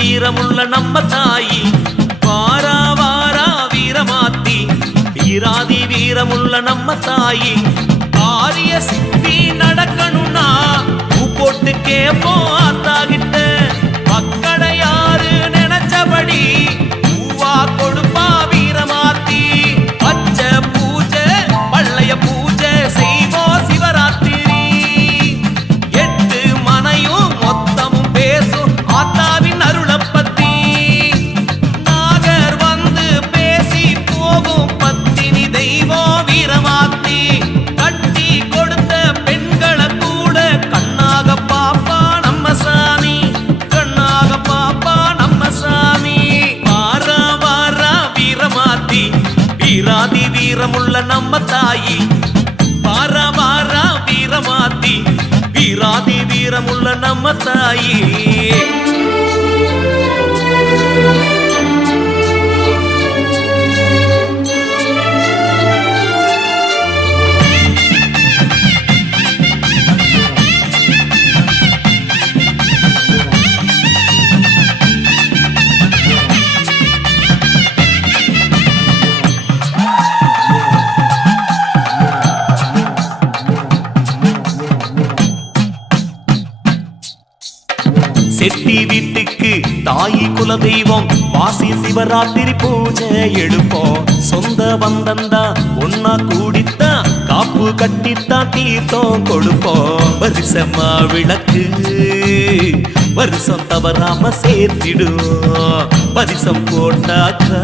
வீரமுள்ள நம்ம தாயி வாரா வாரா வீரமாத்தி வீராதி வீரமுள்ள நம்ம தாயி காரிய சித்தி நடக்கணும்னா பூ போட்டு கேப்போம் ஆத்தாகிட்ட மக்களை யாரு நினைச்சபடி பூவா கொடுப்பா வீரமாத்தி பச்ச பூஜை பள்ளைய பூஜை செய்வோம் சிவராத்திரி வீராதி வீரமுள்ள நம்ம தாயி வாரா வாரா வீரமாத்தி வீராதி வீரமுள்ள நம்ம தாயி செட்டி வீட்டுக்கு தாயி குல தெய்வம் வாசி சிவராத்திரி பூஜை எடுப்போம் சொந்த பந்தந்தா ஒன்னா கூடித்தா காப்பு கட்டித்தா தீர்த்தம் கொடுப்போம் வருஷமா விளக்கு வருஷம் தவறாம சேர்த்திடுவோம் பரிசம் போட்டாக்கா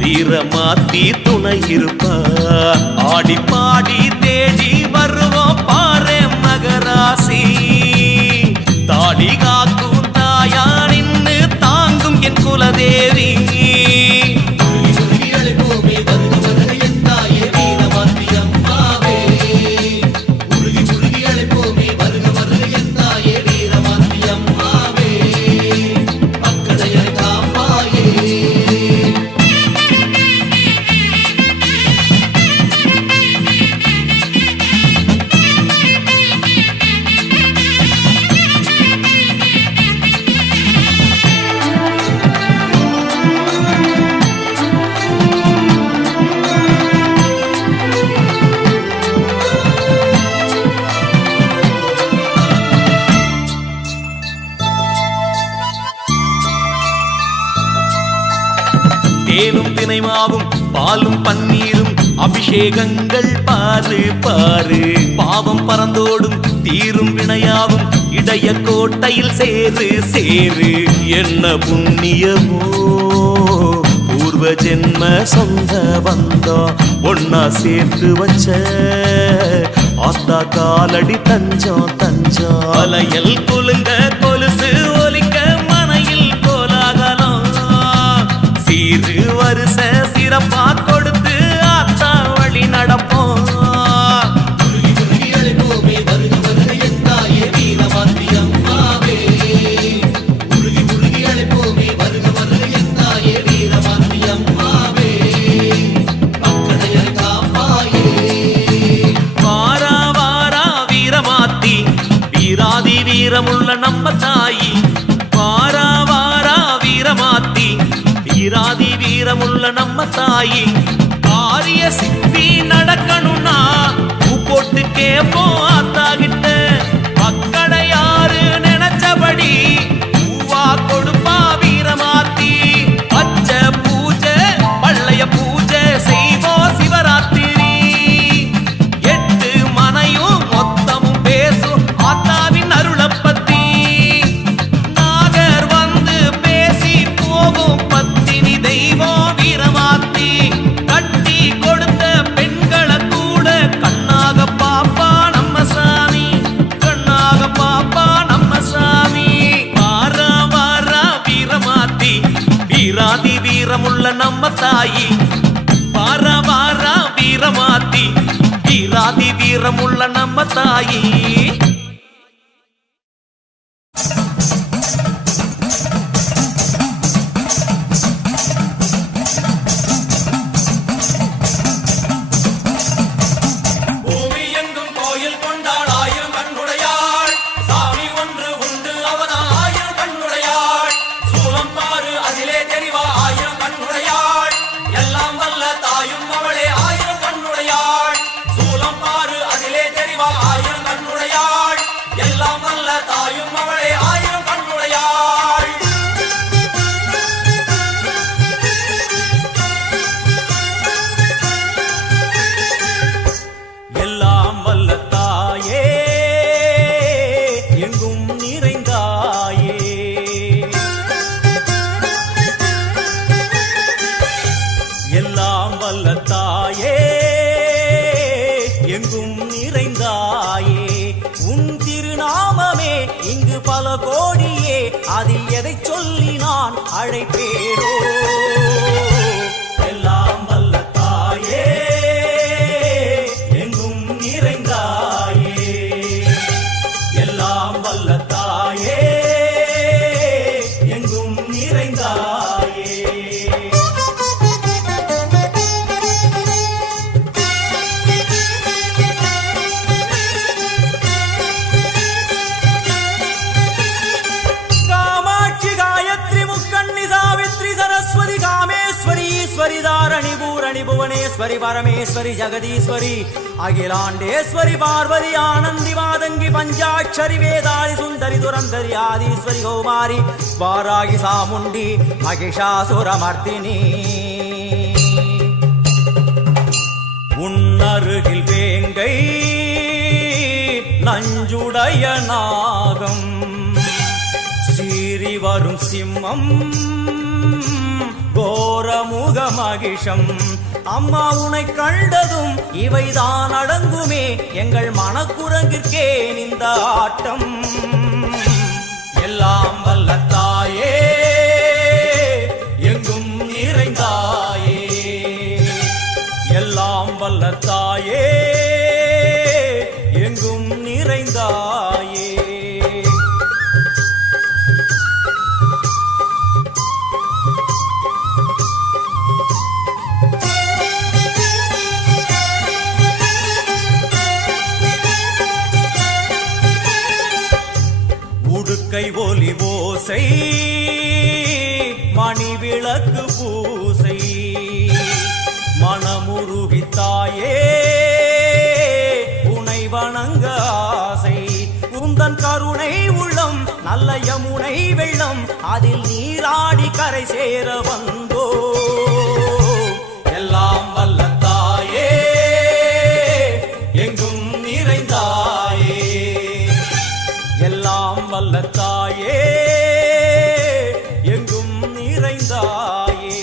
வீரமாத்தி துணை இருப்பா ஆடி பாடி தேடி வருவோம் பாரு மகராசி தாடி காக்கும் தாயா நின்று தாங்கும் என் குலதேவி தேனும் தினைமாவும் பாலும் பன்னீரும் அபிஷேகங்கள் பாரு பாரு பாவம் பறந்தோடும் தீரும் வினையாவும் இடைய கோட்டையில் சேரு சேரு என்ன புண்ணியமோ பூர்வ ஜென்ம சொந்த வந்தோம் ஒன்னா சேர்த்து வச்ச ஆத்தா காலடி தஞ்சம் தஞ்சம் அலையல் குலுங்க கொலுசு ஒலிக்க மனையில் கோலாகலம் சீரு வருஷ சிறப்பா கொடுத்து ஆத்தா வழி நடப்போம் வாரா வாரா வீரமாத்தி வீராதி வீரமுள்ள நம்ம தாயி வாரா வாரா வீரமாத்தி வீராதி வீரமுள்ள நம்ம தாயி காரிய சித்தி நடக்கணும்னா பூ போட்டு கேப்போம் ஆத்தாகிட்ட மக்களை யாரு நினைச்சபடி பூவா கொடுப்பா வீரமாத்தி பச்ச பூஜை பள்ளைய பூஜை செய்வோம் சிவராத்திரி எட்டு மனையும் மொத்தமும் பேசும் ஆத்தாவின் அருளை பத்தி நாகர் வந்து பேசி போகும் பத்தினி தெய்வம் வீரமாத்தி கட்டி கொடுத்த பெண்களை கூட கண்ணாக பாப்பா நம்ம சாமி தாயி வாரா வாரா வீரமாத்தி வீராதி வீரமுள்ள நம்ம தாயி அதில் எதை சொல்லி நான் அழைப்பேனோ எல்லாம் வல்ல தாயே எங்கும் நிறைந்தாயே எல்லாம் வல்ல தாயே எங்கும் நிறைந்தாயே தாரணி பூரணி புவனேஸ்வரி பரமேஸ்வரி ஜெகதீஸ்வரி அகிலாண்டேஸ்வரி பார்வதி ஆனந்தி மாதங்கி பஞ்சாட்சரி வேதாளி சுந்தரி துரந்தரி ஆதீஸ்வரி கௌமாரி வாராகி சாமுண்டி மகிஷாசுரமர்த்தினி உன்னருகில் வேங்கை நஞ்சுடைய நாகம் சீறி வரும் சிம்மம் கோரமுக மகிஷம் அம்மா உனை கண்டதும் இவைதான் அடங்குமே எங்கள் மனக்குரங்கிற்கே இந்த ஆட்டம் எல்லாம் வல்ல தாயே எங்கும் நிறைந்தாயே எல்லாம் வல்ல தாயே எங்கும் நிறைந்தாயே கை ஒலி ஓசை மணி விளக்கு பூசை மனமுருகித்தாயே உனை வணங்க ஆசை உந்தன் கருணை உள்ளம் நல்ல யமுனை வெள்ளம் அதில் நீராடி கரை சேர வந்தோ எல்லாம் வல்ல தாயே எங்கும் நிறைந்தாயே எல்லாம் வல்ல தாயே எங்கும் நிறைந்தாயே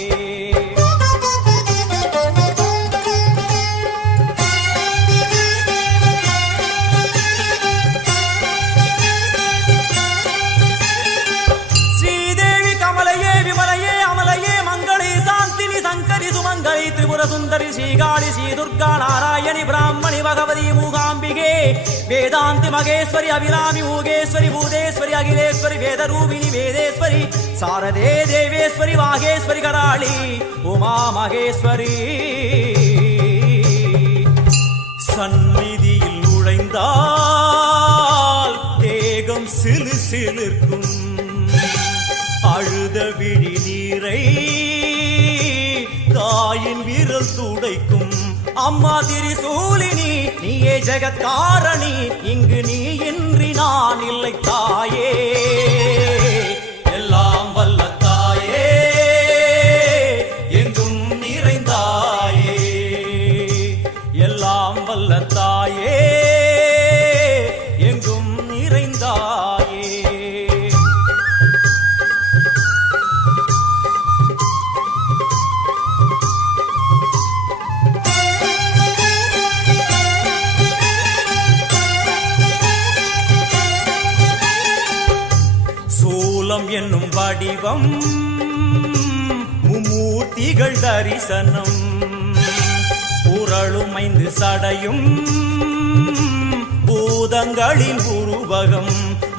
ஸ்ரீதேவி கமலையே விமலையே அமலையே மங்களே சாந்தினி சங்கரி சுமங்கலி திரிபுர சுந்தரி ஸ்ரீகாளி ஸ்ரீ துர்கா நாராயணி பிராமணி பகவதி மூகாம்பிகே வேதாந்தி மகேஸ்வரி அபிராமி மூகேஸ்வரி பூதேஸ்வரி அகிலேஸ்வரி வேதரூபிணி வேதேஸ்வரி சாரதே தேவேஸ்வரி வாகேஸ்வரி கராளி உமா மகேஸ்வரி சந்நிதியில் நுழைந்தால் தேகம் சிலு சிலிர்க்கும் அழுத விழி நீரை தாயின் விரல் துடைக்கும் அம்மா திரிசூலினி நீயே ஜெகத்காரணி இங்கு நீ இன்றி நான் இல்லை தாயே எல்லாம் வல்ல தாயே எங்கும் நிறைந்தாயே எல்லாம் வல்ல தாயே எங்கும் நிறைந்தாயே என்னும் வடிவம் மும்மூர்த்தி மூர்த்திகள் தரிசனம் உரளுமைந்து சடையும் பூதங்களின் உருவகம்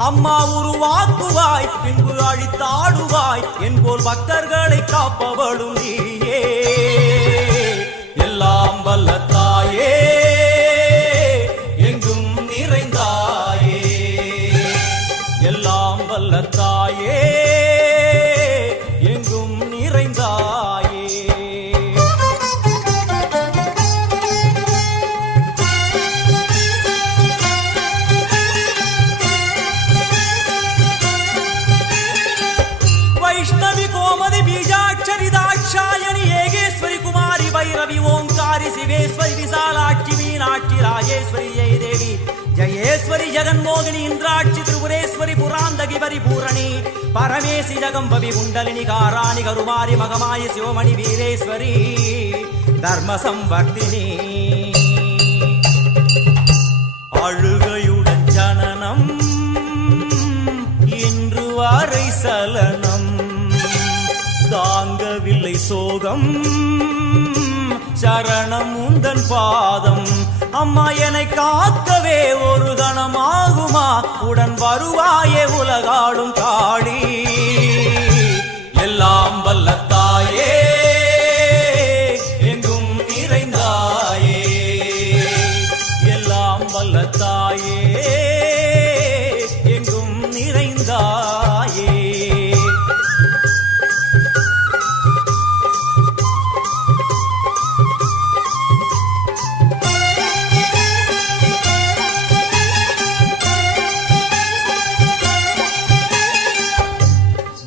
அம்மா உருவாக்குவாய் பின்பு அழித்தாடுவாய் என்போல் பக்தர்களை காப்பவளும் நீயே எல்லாம் வல்ல தாயே எங்கும் நிறைந்தாயே எல்லாம் வல்ல தாயே எங்கும் நிறைந்தாயே வைஷ்ணவி கோமதி பீஜாட்சரி தாட்சாயணி ஏகேஸ்வரி குமாரி भैरवी ओंकारी शिवेश्वरी विशालाक्षी मीनाक्षी राजेश्वरी जय देवी जयेश्वरी जगन्मोहिनी इंद्राक्षी त्रिपुरेश्वरी पुरांदगी परिपूरणी परमेशि जगंबवी कुंडलिनी काराणि करुमारी मगमायि शिवमणि वीरेश्वरी धर्म संवर्धिनी அழுகையுடன் ஜனனம் இன்று வரை சலனம் தாங்கவில்லை சோகம் சரணம் உந்தன் பாதம் அம்மா என்னை காக்கவே ஒரு கணமாகுமா உடன் வருவாயே உலகாடும் காளி எல்லாம் வல்ல தாயே எங்கும் நிறைந்தாயே எல்லாம் வல்ல தாயே எங்கும் நிறைந்தாயே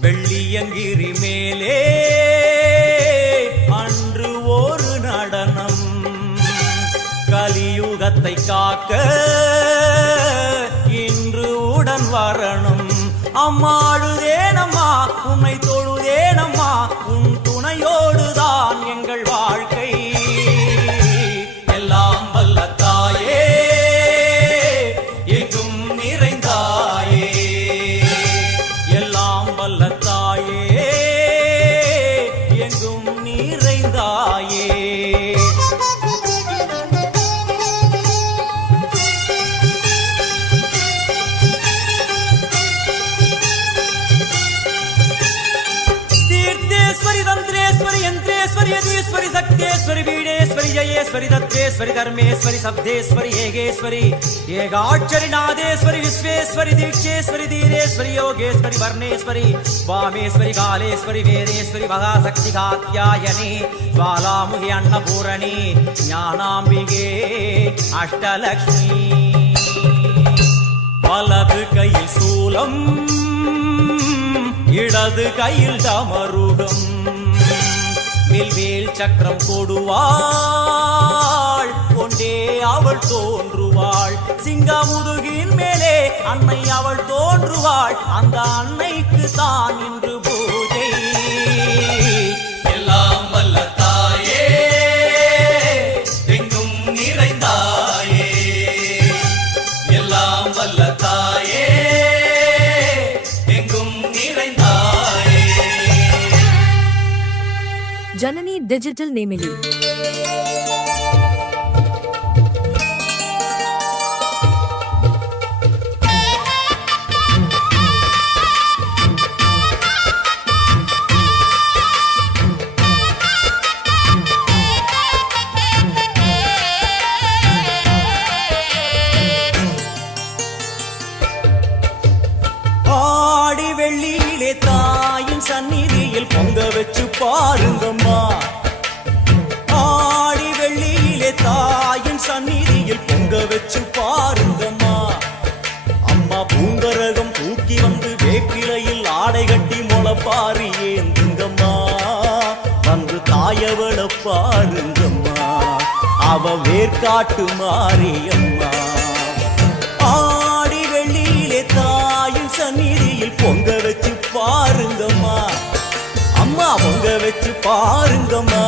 வெள்ளியங்கிரி மேலே அன்று ஒரு நடனம் கலியுகத்தை காக்க இன்று உடன் வரணும் அம்மா அழுதேனம்மா உன்னை தொழுதேனம்மா உன் துணையோடுதான் எங்கள் வாழ்க்கை எல்லாம் வல்ல தாயே எங்கும் நிறைந்தாயே எல்லாம் வல்ல தாயே எங்கும் நிறைந்தாயே तीर्थेश्वरी तंत्रेश्वरी यंत्रेश्वरी यदीश्वरी शक्तेश्वरी बीडेश्वरी जयेश्वरी दत्तेश्वरी धर्मेश्वरी शब्देश्वरी येगेश्वरी येगाक्षरी नादेश्वरी विश्वेश्वरी दीक्षेश्वरी धीरेश्वरी योगेश्वरी वर्णेश्वरी वामेश्वरी कालेश्वरी वेदेश्वरी महाशक्ति कात्यायनी ज्वालामुखी अन्नपूरणी ज्ञानाम्बिके अष्टलक्ष्मी वलது கையில் சூலம் இடது கையில் டமருகம் வில்வேல் சக்கரம் கொடுவாள் கொண்டே அவள் தோன்றுவாள் சிங்கமுதுகின் மேலே அன்னை அவள் தோன்றுவாள் அந்த அன்னைக்கு தான் இன்று பூஜை எல்லாம் வல்ல தாயே எங்கும் நிறைந்தாயே எல்லாம் வல்ல தாயே எங்கும் நிறைந்தாயே जननी डिजिटल नेमिली ஆடி வெள்ளியிலே தாயின் சந்நிதியில் பொங்க வச்சு பாருங்கம்மா ஆடி வெள்ளியிலே தாயின் சந்நிதியில் பொங்க வச்சு பாருங்கம்மா அம்மா பூங்கரகம் தூக்கி வந்து வேப்பிலையில் ஆடை கட்டி முளப்பாரி ஏந்துங்கம்மா வந்து தாயவள பாருங்கம்மா அவ வேர்காட்டு மாரியம்மா ஆடி வெள்ளியிலே தாயின் சந்நிதியில் பொங்க வச்சு பாருங்கம்மா அம்மா பொங்க வச்சு பாருங்கம்மா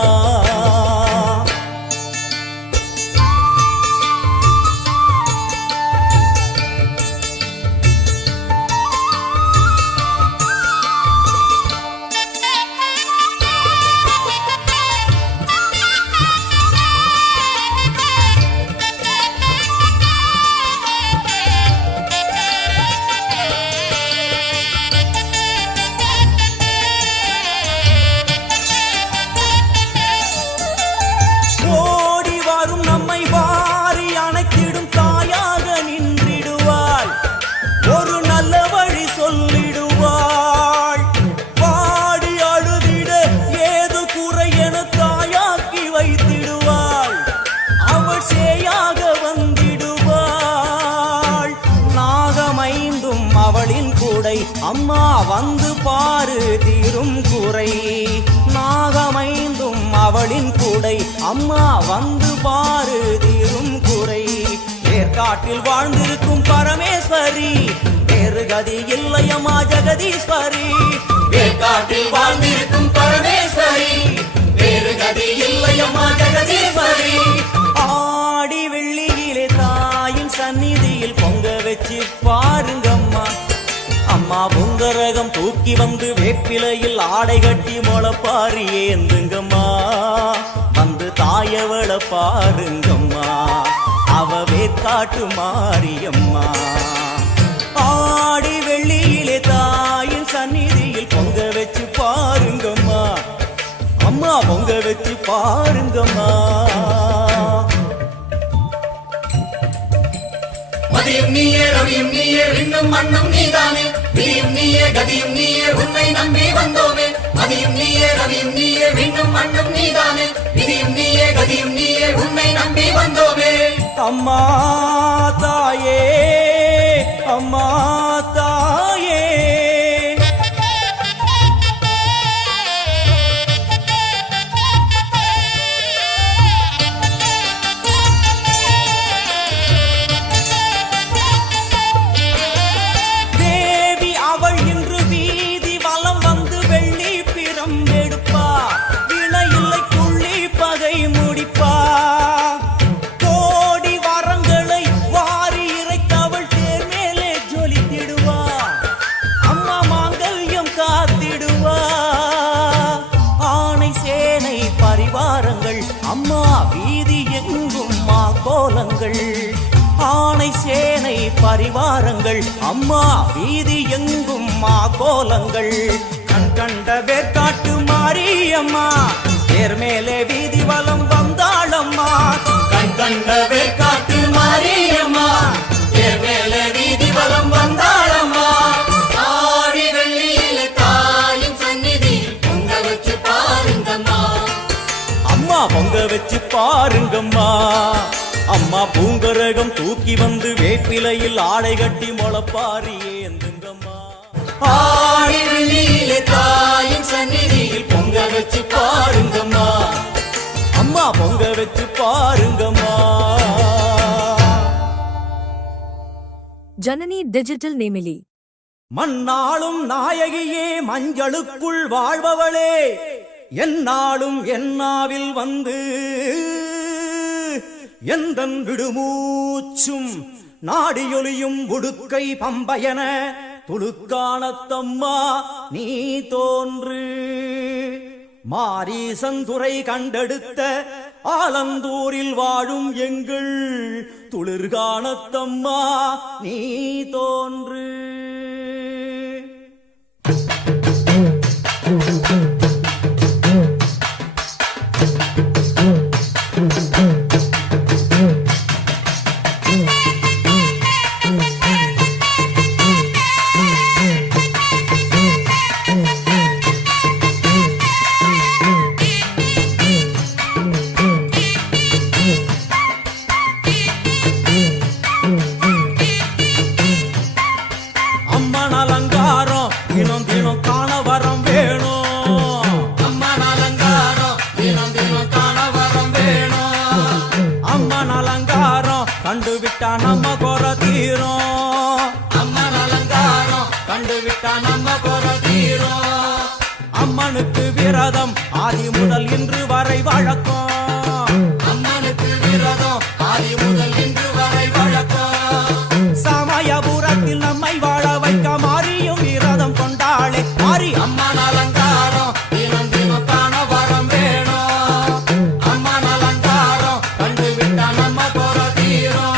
அம்மா வந்து பாரு தீரும் குறை நாகமைந்தும் அவளின் குடை அம்மா வந்து பாரு தீரும் குறை ஏற்காட்டில் வாழ்ந்திருக்கும் பரமேஸ்வரி வேறு கதி இல்லையம்மா ஜெகதீஸ்வரி ஏற்காட்டில் வாழ்ந்திருக்கும் பரமேஸ்வரி வேறு கதி இல்லையம்மா ஜெகதீஸ்வரி ஆடி வெள்ளியிலே தாயின் சந்நிதியில் பொங்க வச்சு பாருங்கம்மா அம்மா பொங்கரகம் தூக்கி வந்து வேப்பிலையில் ஆடை கட்டி முளப்பாரி ஏந்துங்கம்மா வந்து தாயவள பாருங்கம்மா அவ வேற்காட்டு மாரியம்மா ஆடி வெள்ளியிலே தாயின் சந்நிதியில் பொங்க வச்சு பாருங்கம்மா அம்மா பொங்க வச்சு பாருங்கம்மா மதியும் நீயே ரவியும் நீயே விண்ணும் மண்ணும் நீதானே விதியும் நீயே கதியும் நீயே உன்னை நம்பி வந்தோமே மதியும் நீயே ரவியும் நீயே விண்ணும் மண்ணும் நீதானே விதியும் நீயே கதியும் நீயே உன்னை நம்பி வந்தோமே அம்மா தாயே அம்மா தாயே தேவி அவள் இன்று வீதி வலம் வந்து வெள்ளி பிரம்பெடுப்பா வினையில்லை புள்ளி பகை முடிப்பா கோடி வரங்களை வாரி இறைத்தவள் தேர் மேலே ஜொலித்திடுவா அம்மா மாங்கல்யம் காத்திடுவா ஆணை சேனை பரிவாரங்கள் அம்மா வீதி எங்கும் மா கோலங்கள் ஆணை சேனை பரிவாரங்கள் அம்மா வீதி எங்கும் மா கோலங்கள் கண் கண்ட வேற்காட்டு மாரியம்மா தேர் மேலே வீதி வலம் வந்தாளம்மா கண் கண்ட வேற்காட்டு மாரியம்மா தேர் மேலே வீதி வலம் வந்தாளம்மா ஆடி வெள்ளியிலே தாயின் சந்நிதி பொங்க வச்சு பாருங்கம்மா அம்மா பொங்க வச்சு பாருங்கம்மா அம்மா பூங்கரகம் தூக்கி வந்து வேப்பிலையில் ஆடை கட்டி முளப்பாரி ஏந்துங்கம்மா ஆடி வெள்ளியிலே தாயின் சந்நிதியில் பொங்க வச்சு பாருங்கம்மா அம்மா பொங்க வச்சு பாருங்கம்மா ஜனனி டிஜிட்டல் நேமிலி மண்ணாளும் நாயகியே மஞ்சளுக்குள் வாழ்பவளே என்னாலும் என்னாவில் வந்து எந்தன் விடுமூச்சும் நாடியொலியும் உடுக்கை பம்பயன துளுக்கானத்தம்மா நீ தோன்று மாரீசந்துரை கண்டெடுத்த ஆலந்தூரில் வாழும் எங்கள் துளிர்கானத்தம்மா நீ தோன்று அம்மன் அலங்காரம் தினம் தினம் காண வரம் வேணும் அம்மன் அலங்காரம் தினம் தினம் காண வரம் வேணும் அம்மன் அலங்காரம் கண்டுவிட்டா நம்ம குறை தீரும் அம்மன் அலங்காரம் கண்டுவிட்டா நம்ம குறை தீரும் அம்மனுக்கு விரதம் ஆதி முதல் இன்று வரை வழக்கம் அம்மனுக்கு விரதம் ஆதி முதல் இன்று வரை வழக்கம் சமயபுரத்தில் நம்மை வாழ வைக்க மாறியும் விரதம் கொண்டாளே மாறி அம்மன் அலங்காரம் தினம் தினம் காண வரம் வேணும் அம்மன் அலங்காரம் கண்டுவிட்டா நம்ம குறை தீரும்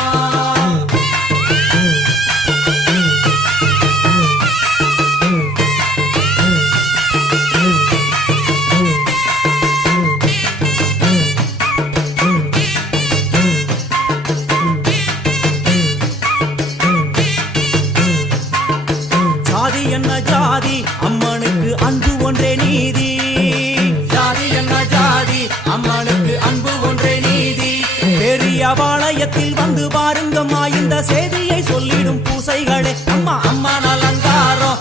ஜாதி என்ன ஜாதி அம்மனுக்கு அன்பு ஒன்றே நீதி ஜாதி என்ன ஜாதி அம்மனுக்கு அன்பு ஒன்றே நீதி பெரிய பாளையத்தில் வந்து பாருங்கம்மா இந்த செய்தியை சொல்லிடும் பூசைகளே அம்மா அம்மன் அலங்காரம்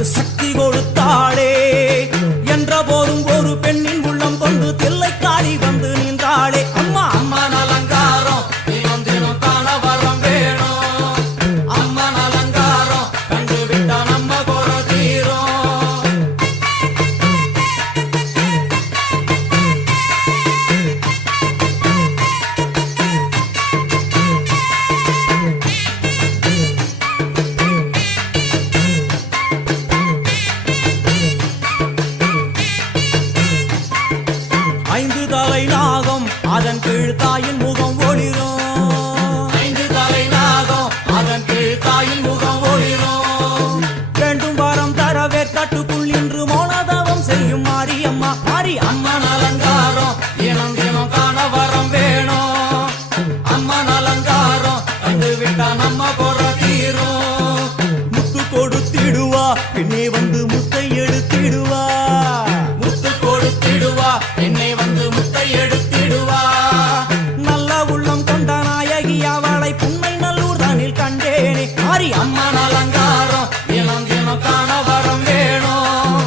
வந்து சக்தி கொடுத்தாளே என்ற போதும் ஒரு பெண்ணின் உள்ளம் கொண்டு தில்லைக்காளி வந்து நின்றாளே அம்மா அம்மன் அலங்காரம் தினம் தினம் காண வரம் வேணும் அம்மன் அலங்காரம் கண்டு விட்டா நம்ம குறை தீரும் 5 தலை நாகம் அதன் கீழ் தாயின் முகம் ஒளிரும் 5 தலை நாகம் அதன் கீழ் தாயின் முகம் ஒளிரும் வேண்டும் வரம் தரவே கட்டுக்குள் நின்று மௌனதவம் செய்யும் மாரியம்மா மாரி அம்மன் அலங்காரம் தினம் தினம் காண வரம் வேணும் அம்மன் அலங்காரம் கண்டு விட்டா நம்ம குறை தீரும் முத்து கொடுத்திடுவா பின்னே வந்து முத்தை எடுத்திடுவா முத்து கொடுத்திடுவா என்னை வந்து முத்தை எடுத்திடுவா நல்ல உள்ளம் கொண்ட நாயகி அவளை புன்னை நல்லூர் தானில் கண்டேனே மாரி அம்மன் அலங்காரம் தினம் தினம் காண வரம் வேணும்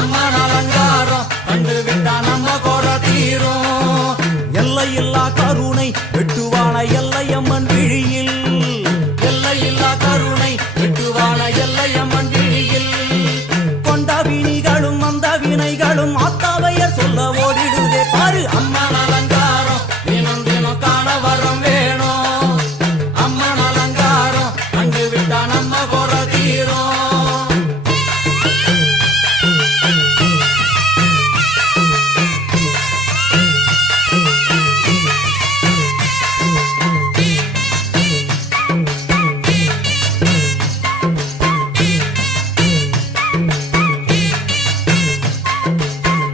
அம்மன் அலங்காரம் கண்டு விட்டா நம்ம குறை தீரும் எல்லையில்லா கருணை வெட்டுவான எல்லையம்மன் விழியில் எல்லையில்லா கருணை வெட்டுவான எல்லையம்மன் விழியில் கொண்ட வினிகளும் அந்த வினைகளும் ஆத்தாவையர் சொல்ல ஓடிடுதே பாரு அம்மன் அலங்காரம் தினம் தினம் காண வரம் வேணும் அம்மன் அலங்காரம் கண்டு விட்டா நம்ம குறை தீரும்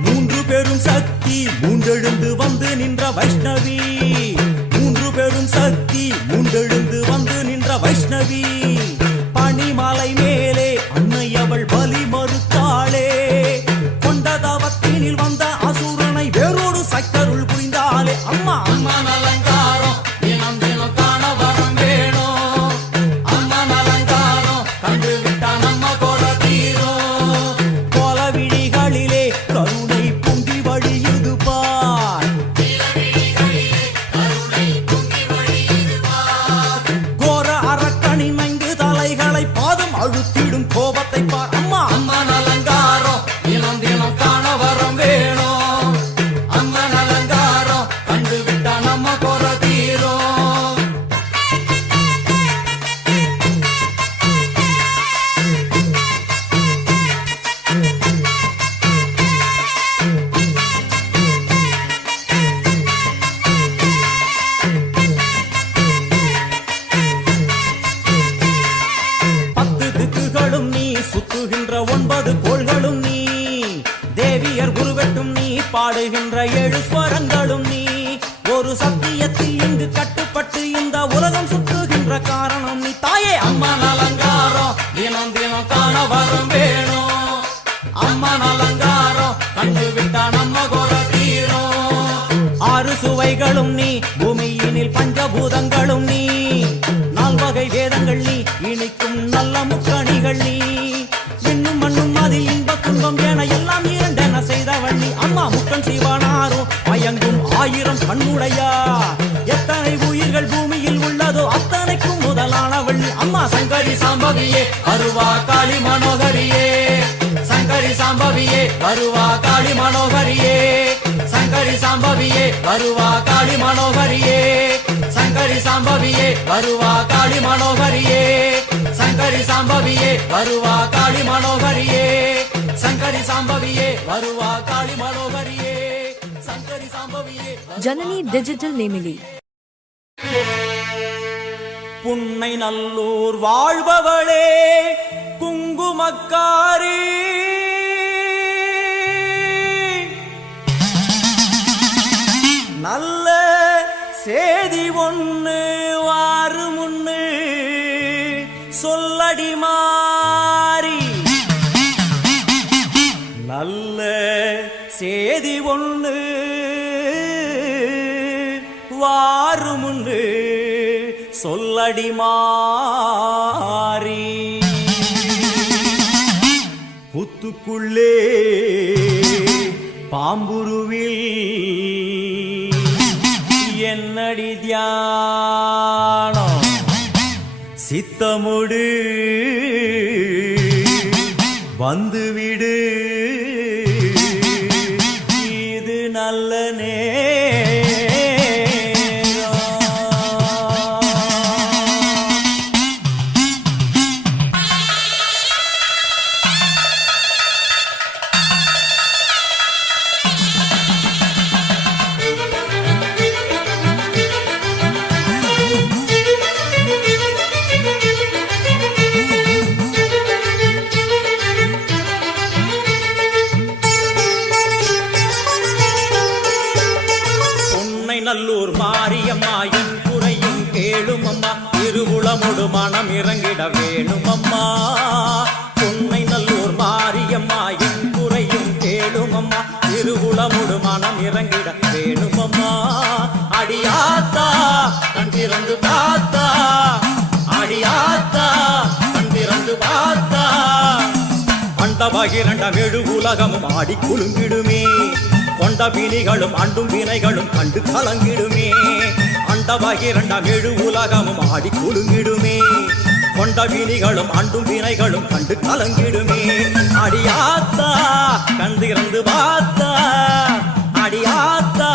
மூன்று பெரும் சக்தி மூண்டெழுந்து வந்து நின்ற வைஷ்ணவி மூன்று பெரும் சக்தி மூண்டெழுந்து வந்து நின்ற வைஷ்ணவி பனிமலை மேலே அன்னை அவள் பலி மறுத்தாளே கொண்ட தவத்தினில் வந்த அசுரனை வேரோடு சக்கருள் புரிந்தாளே அம்மா அம்மன் அலங்காரம் தினம் தினம் காண வரம் வேணும் அம்மன் அலங்காரம் கண்டு விட்டா நம்ம குறை தீரும் கோல விழிகளிலே கருணை பொங்கி வழியுது பார் கோர அரக்கனின் 5 தலைகளை பாதம் அழுத்திடும் கோபத்தை பார் அம்மா அம்மன் அலங்காரம் தினம் தினம் காண வரம் வேணும் அம்மன் அலங்காரம் கண்டு விட்டா நம்ம குறை தீரும் பத்து திக்குகளும் நீ சுத்துகின்ற 9 கோள்களும் நீ தேவியர் குருவெட்டும் நீ பாடுகின்ற 7 ஸ்வரங்களும் நீ ஒரு சத்தியத்தில் இங்கு கட்டுப்பட்டு இந்த உலகம் சுற்றுகின்ற காரணம் நீ தாயே அம்மா அம்மன் அலங்காரம் தினம் தினம் காண வரம் வேணும் அம்மன் அலங்காரம் கண்டு விட்டா நம்ம குறை தீரும் 6 சுவைகளும் நீ பூமியினில் பஞ்சபூதங்களும் நீ 4 வகை வேதங்கள் நீ இனிக்கும் நல்ல முக்கணிகள் நீ இன்னும் மண்ணும் அதில் இன்ப துன்பம் என எல்லாம் இரண்டென செய்தவள் நீ அம்மா முக்கன் சிவனாரும் மயங்கும் 1000 கண்ணுடையா எத்தனை உயிர்கள் பூமியில் உள்ளதோ அத்தனைக்கும் முதலானவள் நீ அம்மா சங்கரி சாம்பவியே வருவா காளி மனோகரியே சங்கரி சாம்பவியே வருவா காளி மனோகரியே சங்கரி சாம்பவியே வருவா காளி மனோகரியே சங்கரி சாம்பவியே வருவா காளி மனோகரியே சங்கரி சாம்பவியே வருவா காளி மனோகரியே சங்கரி சாம்பவியே வருவா காளி மனோகரியே சங்கரி சாம்பவியே ஜனனி டிஜிட்டல் நேமிலி புன்னை நல்லூர் வாழ்பவளே குங்குமக்காரி நல்ல சேதி ஒண்ணு வாரு முன்னு சொல்லடி மாறி நல்ல சேதி ஒண்ணு வாரு முன்னு சொல்லடி மாறி புத்துக்குள்ளே பாம்புருவில் என்னடி தியானம் சித்தமுடு வந்துவிடு இது நல்ல நல்லூர் மாரியம்மா என் குறையும் கேளும் அம்மா திருவுளமொடு மனம் இறங்கிட வேணும் அம்மா பொன்னை நல்லூர் மாரியம்மா என் குறையும் கேளும் அம்மா திருவுளமொடு மனம் இறங்கிட வேணும் அம்மா அடியாத்தா கண் திறந்து பார்த்தா அடியாத்தா கண் திறந்து பார்த்தா அண்டபகிரண்டம் எழு உலகமும் ஆடி குலுங்கிடுமே கொண்ட வினிகளும் அண்டும் வினைகளும் கண்டு கலங்கிடுமே அண்டபகிரண்டம் எழு உலகமும் ஆடி குலுங்கிடுமே கொண்ட வினிகளும் அண்டும் வினைகளும் கண்டு கலங்கிடுமே அடியாத்தா கண்டிறந்து பார்த்தா அடியாத்தா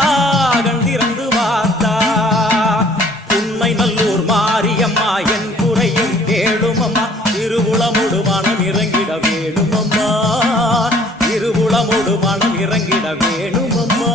கண்டிறந்து பார்த்தா உண்மை நல்லூர் மாரியம்மா என் குறையும் கேளும் அம்மா திருவுளமொடு மனம் இறங்கிட வேணும் அம்மா திருவுளமொடு மனம் இறங்கிட வேணும் அம்மா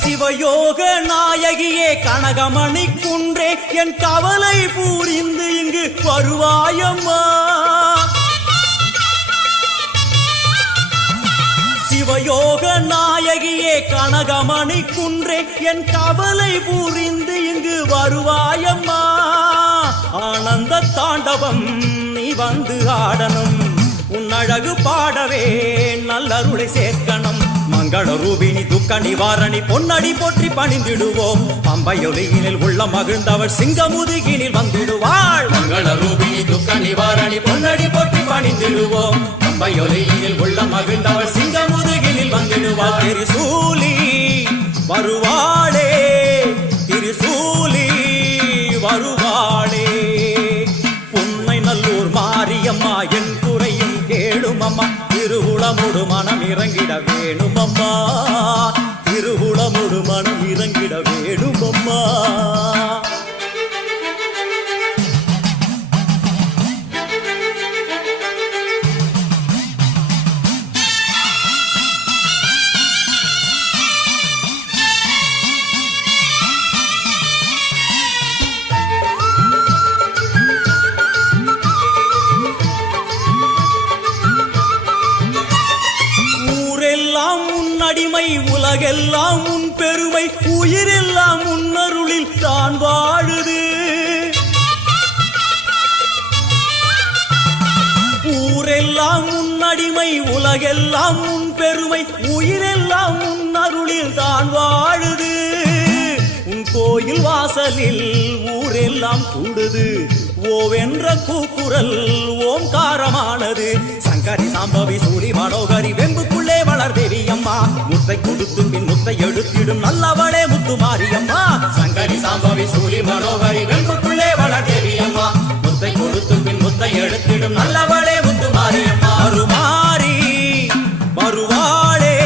சிவயோக நாயகியே கனகமணி குன்றே என் கவலை பூரிந்து இங்கு வருவாயம்மா சிவயோக நாயகியே கனகமணி குன்றே என் கவலை பூரிந்து இங்கு வருவாயம்மா ஆனந்த தாண்டவம் நீ வந்து ஆடணும் உன் அழகு பாடவே நல்லருளை சேர்க்கணும் மங்கள ரூபினி துக்க நிவாரணி பொன்னடி போற்றி பணிந்திடுவோம் பம்பையொலியினில் உள்ள மகிழ்ந்தவள் சிங்கமுதுகினில் வந்திடுவாள் மங்கள ரூபினி துக்க நிவாரணி பொன்னடி போற்றி பணிந்திடுவோம் பம்பையொலியினில் உள்ள மகிழ்ந்தவள் சிங்கமுதுகினில் வந்திடுவாள் திரிசூலி வருவாளே திரிசூலி வருவாளே பொன்னை நல்லூர் மாரியம்மா என் குறையும் கேளும் அம்மா திருவுளமொடு மனம் இறங்கிட வேணும் அம்மா திருவுளமொடு மனம் இறங்கிட வேணும் அம்மா அடிமை உலகெல்லாம் உன் பெருமை உயிரெல்லாம் உன்னருளில் தான் வாழுது ஊரெல்லாம் உன் அடிமை உலகெல்லாம் உன் பெருமை உயிரெல்லாம் உன்னருளில் தான் வாழுது உன் கோயில் வாசலில் ஊரெல்லாம் கூடுது ஓவென்ற கூக்குரல் ஓம்காரமானது சங்கரி சாம்பவி சூரி மனோகரி வெம்புக்குள்ளே வளர் தேவி அம்மா முத்தை கொடுத்து பின் முத்தை எடுத்திடும் நல்லவளே முத்து மாரியம்மா சங்கரி சாம்பவி சூரி மனோகரி வெம்புக்குள்ளே வளர் தேவி அம்மா முத்தை கொடுத்து பின் முத்தை எடுத்திடும் நல்லவளே முத்து மாரியம்மா அருமாரி வருவாளே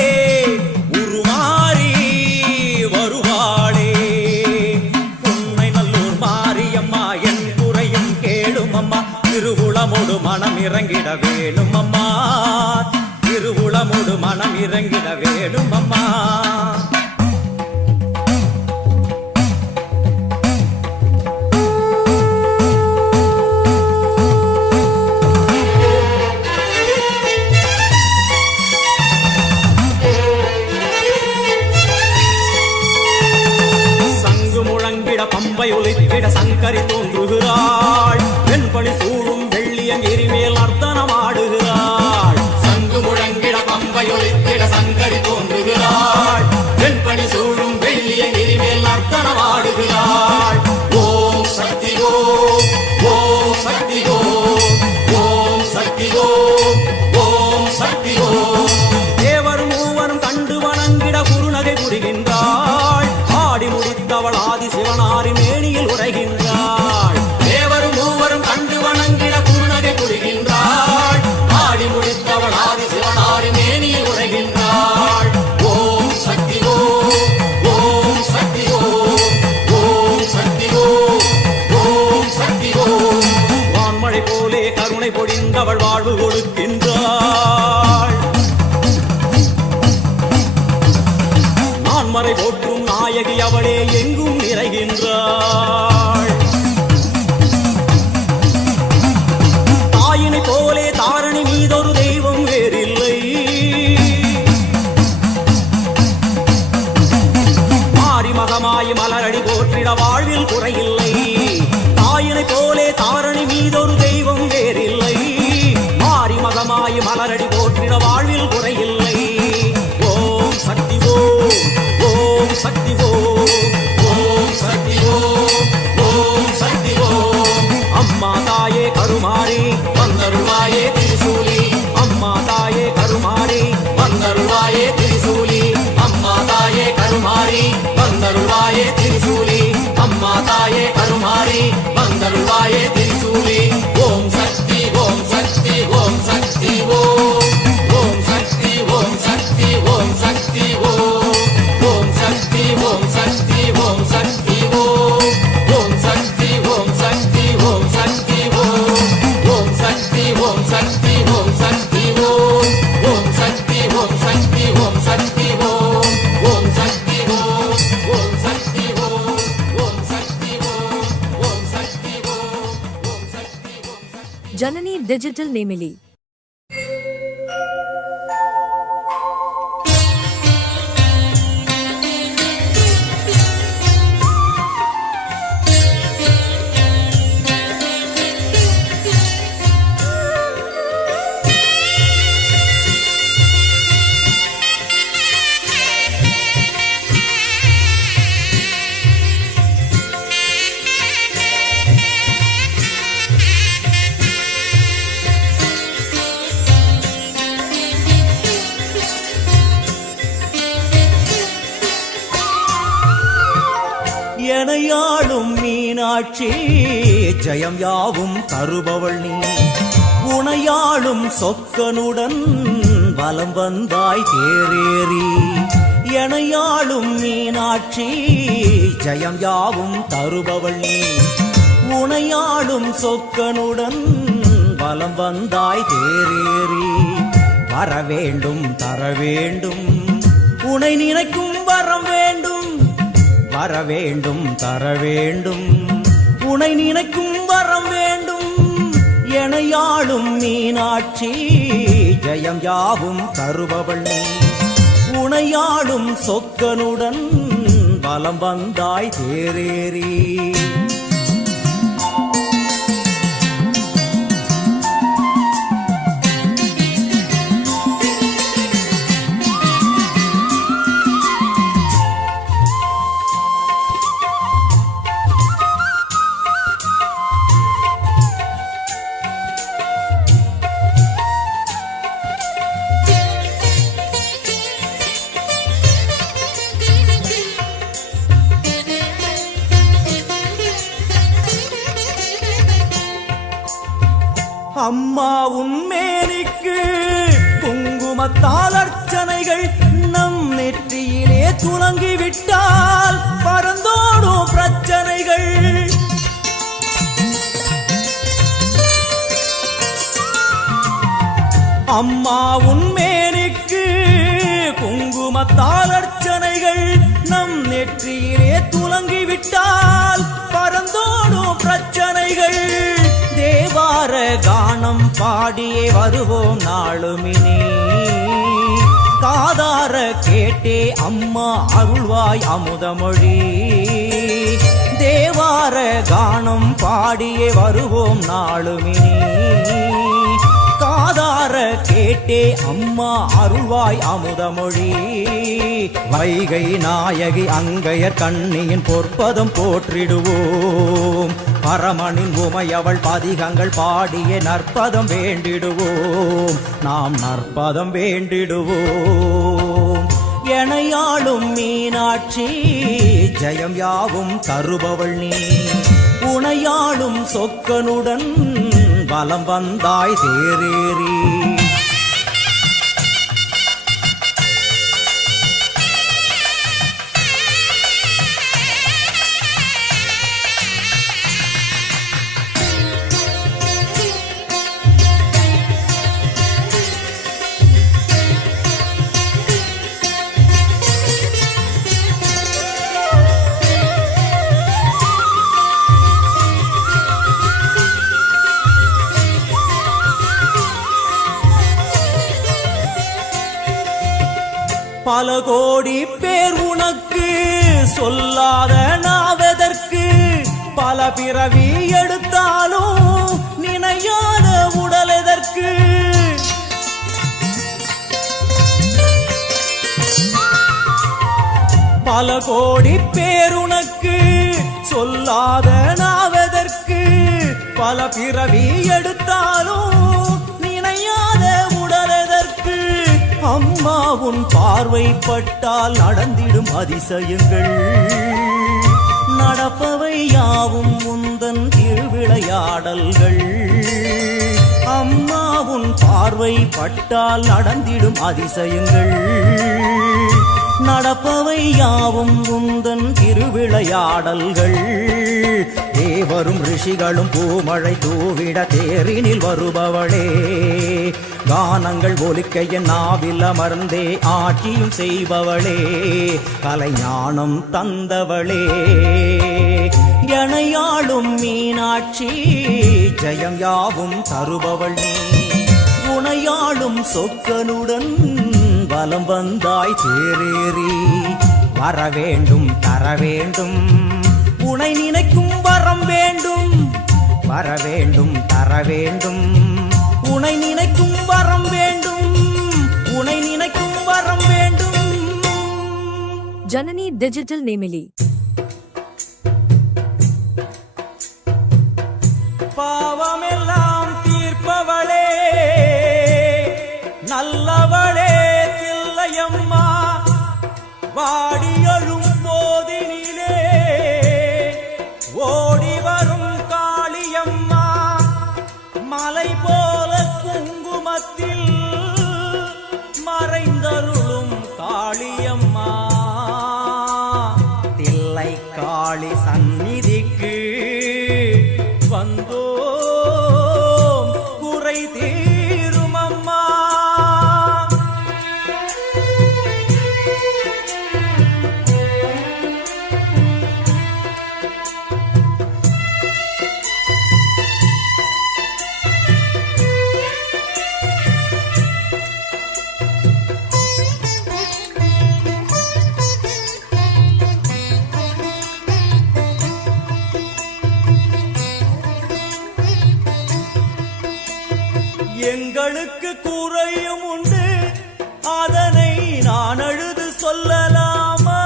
உருமாறி வருவாளே பொன்னை நல்லூர் மாரியம்மா என் குறையும் கேளும் அம்மா திருவுளமொடு மனம் இறங்கிட வேணும் அம்மா திருவுளமொடு மனம் இறங்கிட வேணும் அம்மா பம்பை ஒலித்திட சங்கரி தோன்றுகிறாள் வாழ்வு கொடுக்கின்றாள். நான்மறை போற்றும் நாயகி அவளே எங்கும் நிறைகின்றாள். தாயினை போலே தாரணி மீதொரு தெய்வம் வேறில்லை. மாறி மகமாய் மலரடி போற்றிட வாழ்வில் குறையில்லை. தாயினை போலே தாரணி மீதொரு தெய்வம் வேறில்லை. மாறி மகமாய் மலரடி போற்றிட வாழ்வில் குறையில்லை. ஓம் சக்தி ஓம், ஓம் சக்தி ஓம், ஓம் சக்தி ஓம், ஓம் சக்தி ஓம். அம்மா தாயே கருமாரி வந்தருள்வாயே திரிசூலி. அம்மா தாயே கருமாரி வந்தருள்வாயே திரிசூலி. அம்மா தாயே கருமாரி வந்தருள்வாயே திரிசூலி. அம்மா தாயே கருமாரி வந்தருள்வாயே திரிசூலி. ஓம் சக்தி ஓம் சக்தி ஓம் சக்தி ஓம், ஓம் சக்தி ஓம் சக்தி ஓம் சக்தி ஓம், ஓம் சக்தி ஓம் சக்தி ஓம் சக்தி ஓம், ஓம் சக்தி ஓம் சக்தி ஓம் சக்தி ஓம், ஓம் சக்தி ஓம் சக்தி ஓம் சக்தி ஓம், ஓம் சக்தி ஓம் சக்தி ஓம் சக்தி ஓம், ஓம் சக்தி ஓம், ஓம் சக்தி ஓம், ஓம் சக்தி ஓம், ஓம் சக்தி ஓம், ஓம் Shakti Om. Janani Digital Nemili. எனையாளும் Meenakshi ஜெயம் யாவும் தருபவள் நீ. உனையாளும் சொக்கனுடன் வலம் வந்தாய் தேரேறி. எனையாளும் மீனாட்சி ஜெயம் யாவும் தருபவள் நீ. உனையாளும் சொக்கனுடன் வலம் வந்தாய் தேரேறி. வர வேண்டும் தர வேண்டும் உனை நினைக்கும் வரம் வேண்டும். வர வேண்டும் தர வேண்டும் உனை நினைக்கும் வரம் வேண்டும். எனையாளும் மீனாட்சி ஜெயம் யாவும் தருபவள் நீ. உனையாளும் சொக்கனுடன் வலம் வந்தாய் தேரேறி. அம்மா உன்மேனிக்கு குங்குமத்தால் அர்ச்சனைகள் நம் நெற்றியிலே துலங்கிவிட்டால் பறந்தோடும் பிரச்சனைகள். அம்மா உன்மேனிக்கு குங்குமத்தால் அர்ச்சனைகள் நம் நெற்றியிலே துலங்கிவிட்டால் பறந்தோடும் பிரச்சனைகள். தேவார கானம் பாடியே வருவோம் நாளுமினே. காதார கேட்டே அம்மா அருள்வாய் அமுதமொழி. தேவார கானம் பாடியே வருவோம் நாளுமினே. காதார கேட்டே அம்மா அருள்வாய் அமுதமொழி. வைகை நாயகி அங்கையர் கண்ணியின் பொற்பதம் போற்றிடுவோம். பரமனின் உமையவள் பதிகங்கள் பாடிய நற்பதம் வேண்டிடுவோம். நாம் நற்பதம் வேண்டிடுவோம். எனையாளும் மீனாட்சி ஜெயம் யாவும் தருபவள் நீ. உனையாளும் சொக்கனுடன் வலம் வந்தாய் தேரேறி. பல கோடி பேர் உனக்கு சொல்லாத நாவதற்கு பல பிறவி எடுத்தாலும் நினையாத உடல் எதற்கு பல கோடி பேர் உனக்கு சொல்லாத நாவதற்கு பல பிறவி எடுத்தாலும் நினையாத உடல் எதற்கு அம்மா உன் பார்வைப்பட்டால் நடந்திடும் அதிசயங்கள் நடப்பவை யாவும் உந்தன் திருவிளையாடல்கள் அம்மா உன் பார்வைப்பட்டால் நடந்திடும் அதிசயங்கள் நடப்பவை யாவும் உந்தன் திருவிளையாடல்கள் தேவரும் ரிஷிகளும் பூமழை தூவிட தேரினில் வருபவளே கானங்கள் ஒலிக்க என் நாவில் அமர்ந்தே ஆட்சியும் செய்பவளே கலைஞானம் தந்தவளே எனையாளும் மீனாட்சி ஜெயம் யாவும் தருபவள் நீ உனையாளும் சொக்கனுடன் வலம் வந்தாய் தேரேறி வர வேண்டும் தர வேண்டும் உனை நினைக்கும் வரம் வேண்டும் வர வேண்டும் தர வேண்டும் உனை நினைக்கும் வரம் வேண்டும் உனை நினைக்கும் வரம் வேண்டும். ஜனனி டிஜிட்டல் நேமிலி. பாவமெல்லாம் தீர்ப்பவளே நல்லவளே தில்லையம்மா வாடியழும் போதினிலே ஓடி வரும் காளியம்மா மலை போல குங்குமத்தில் மறைந்தருளும் காளியம்மா தில்லை காளி சந்நிதிக்கு வந்தோம் குறை தீரும் அம்மா. எங்களுக்கு குறையும் உண்டு அதனை நான் அழுது சொல்லலாமா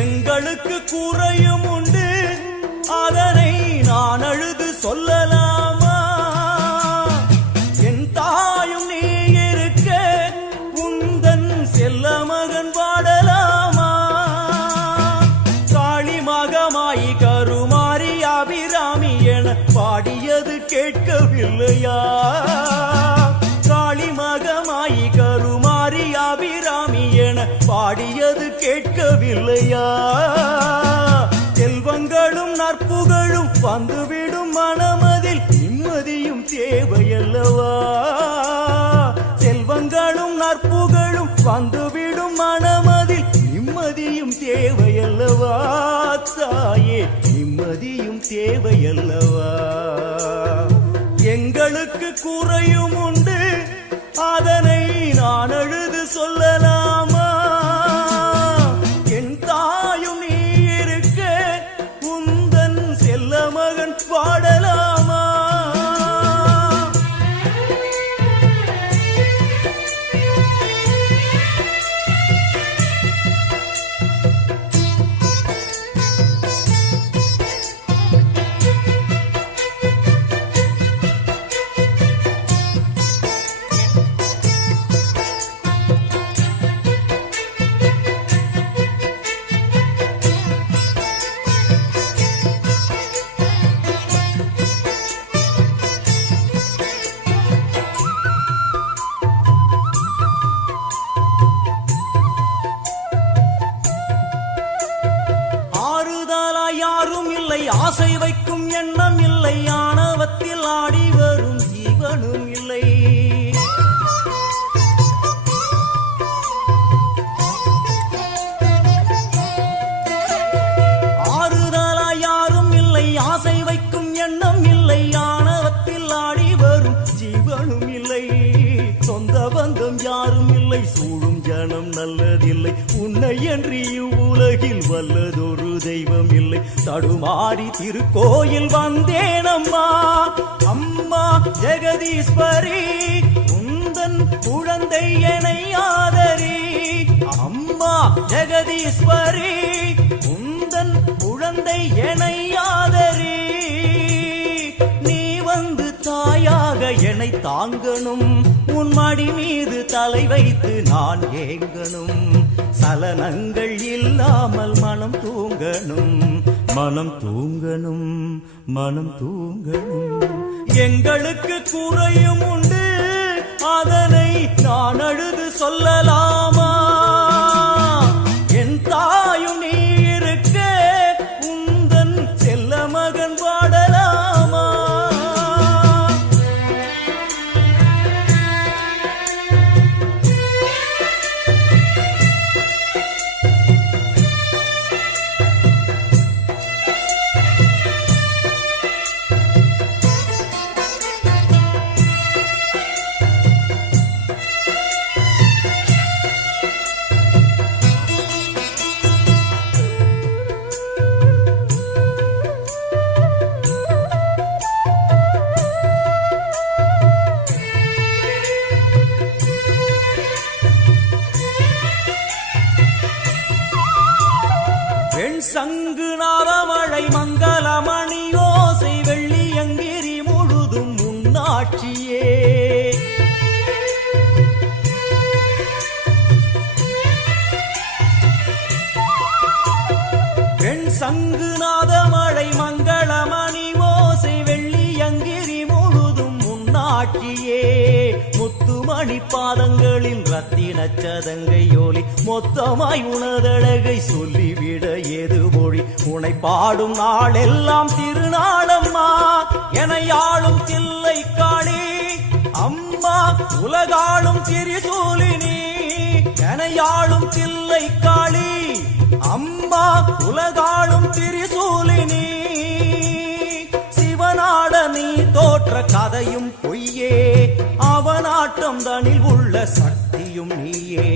எங்களுக்கு குறையும் உண்டு அதனை நான் அழுது சொல்லலாமா என் தாயும் நீ இருக்க உந்தன் செல்ல மகன் பாடலாமா காளிமகமாயி கருமாரி அபிராமி என பாடியது கேட்கவில்லையா காளிமகமாயி கருமாரி அபிராமி என பாடியது கேட்கவில்லையா செல்வங்களும் நற்புகழும் வந்துவிடும் மனமதில் நிம்மதியும் தேவையல்லவா செல்வங்களும் நற்புகழும் வந்துவிடும் மனமதில் நிம்மதியும் தேவையல்லவா தாயே நிம்மதியும் தேவையல்லவா எங்களுக்கு குறையும் உண்டு அதனை நான் அழுது சொல்லலாமா என் தாயும் நீ இருக்க உந்தன் செல்ல மகன் பாடலாமா யாரும் இல்லை ஆசை வைக்கும் எண்ணம் இல்லை ஆணவத்தில் ஆடி வரும் ஜீவனும் இல்லை ஆறுதலா யாரும் இல்லை ஆசை கணம் நல்லதில்லை. உன்னை அன்றி இவ்வுலகில் வல்லதொரு தெய்வம் இல்லை. தடுமாறி திருக்கோயில் வந்தேனம்மா, அம்மா ஜெகதீஸ்வரி உந்தன் குழந்தை என்னை ஆதரி. அம்மா ஜெகதீஸ்வரி உந்தன் குழந்தை என்னை ஆதரி. நீ வந்து தாயாக என்னை தாங்கணும், உன் மடி மீது தலை வைத்து நான் ஏங்கணும். சலனங்கள் இல்லாமல் மனம் தூங்கணும், மனம் தூங்கணும், மனம் தூங்கணும். எங்களுக்கு குறையும் உண்டு, அதனை நான் அழுது சொல்லலாமா? என் தாயும் நீ இருக்க உந்தன் செல்ல மகன் பாடலாமா? சங்கு நாதமழை மங்களமணி ஓசை வெள்ளியங்கிரி முழுதும் உன்னாட்சியே. பெண் சங்கு நாதமழை மங்களமணி ஓசை வெள்ளியங்கிரி முழுதும் உன்னாட்சியே. முத்துமணி பாதங்களின் ரத்தின சதங்கையோலி மொத்தமாய் உனதழகை சொல்லிவிட ஏது மொழி? உனை பாடும் நாளெல்லாம் திருநாளம்மா, எனையாளும் தில்லை காளி அம்மா, உலகாளும் திரிசூலினி. எனையாளும் தில்லை காளி அம்மா, உலகாளும் திரிசூலினி. சிவனாட நீ தோற்ற கதையும் பொய்யே, அவனாட்டம் தனில் உள்ள சக்தியும் நீயே.